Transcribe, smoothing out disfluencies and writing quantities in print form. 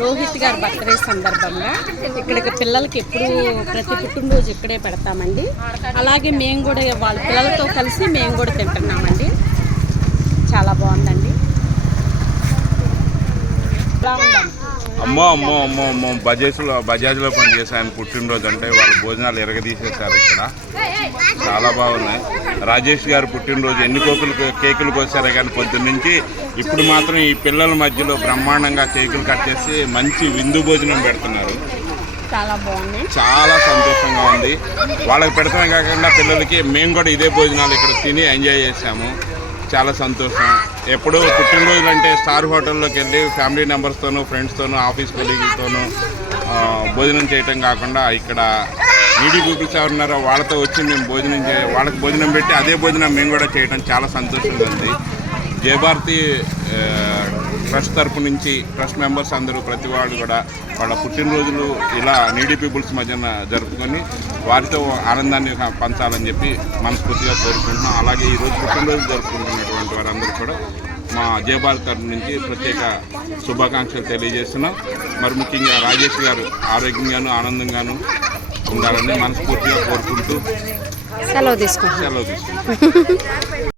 రోహిత్ గారి బర్త్డే సందర్భంగా ఇక్కడికి పిల్లలకి ఎప్పుడు ప్రతి పుట్టినరోజు ఇక్కడే పెడతామండి. అలాగే మేము కూడా వాళ్ళ పిల్లలతో కలిసి మేము కూడా తింటున్నామండి. చాలా బాగుందండి. అమ్మో అమ్మో అమ్మో అమ్మో బజాజ్లో పనిచేసాను. పుట్టినరోజు అంటే వాళ్ళ భోజనాలు ఎరగదీసేశారు. ఇక్కడ చాలా బాగున్నాయి. రాజేష్ గారు పుట్టినరోజు ఎన్ని కేకులు కోసారో కానీ పొద్దున్న నుంచి ఇప్పుడు మాత్రం ఈ పిల్లల మధ్యలో బ్రహ్మాండంగా కేకులు కట్ చేసి మంచి విందు భోజనం పెడుతున్నారు. చాలా బాగుంది. చాలా సంతోషంగా ఉంది. వాళ్ళకి పెడతామే కాకుండా పిల్లలకి మేము కూడా ఇదే భోజనాలు ఇక్కడ తిని ఎంజాయ్ చేసాము. చాలా సంతోషం. ఎప్పుడూ పుట్టినరోజులు అంటే స్టార్ హోటల్లోకి వెళ్ళి ఫ్యామిలీ మెంబర్స్తోనూ ఫ్రెండ్స్తోనూ ఆఫీస్ కొలీగ్స్తోనూ భోజనం చేయటం కాకుండా ఇక్కడ నీడీ పీపుల్స్ ఎవరున్నారో వాళ్ళతో వచ్చి మేము వాళ్ళకి భోజనం పెట్టి అదే భోజనం మేము కూడా చేయడం చాలా సంతోషంగా ఉంది. జయభారతి ట్రస్ట్ తరపు నుంచి ట్రస్ట్ మెంబర్స్ అందరూ ప్రతి వాళ్ళు కూడా వాళ్ళ పుట్టినరోజులు ఇలా నీడీ పీపుల్స్ మధ్యన జరుపుకొని వారితో ఆనందాన్ని పంచాలని చెప్పి మనస్ఫూర్తిగా కోరుకుంటున్నాం. అలాగే ఈరోజు పుట్టినరోజు జరుపుకుంటున్నటువంటి వారందరూ కూడా మా జయభారతి తరపు నుంచి ప్రత్యేక శుభాకాంక్షలు తెలియజేస్తున్నాం. మరి ముఖ్యంగా రాజేష్ గారు ఆరోగ్యంగాను ఆనందంగాను ఉండాలని మనస్ఫూర్తిగా కోరుకుంటూ సెలవు తీసుకుంటాం.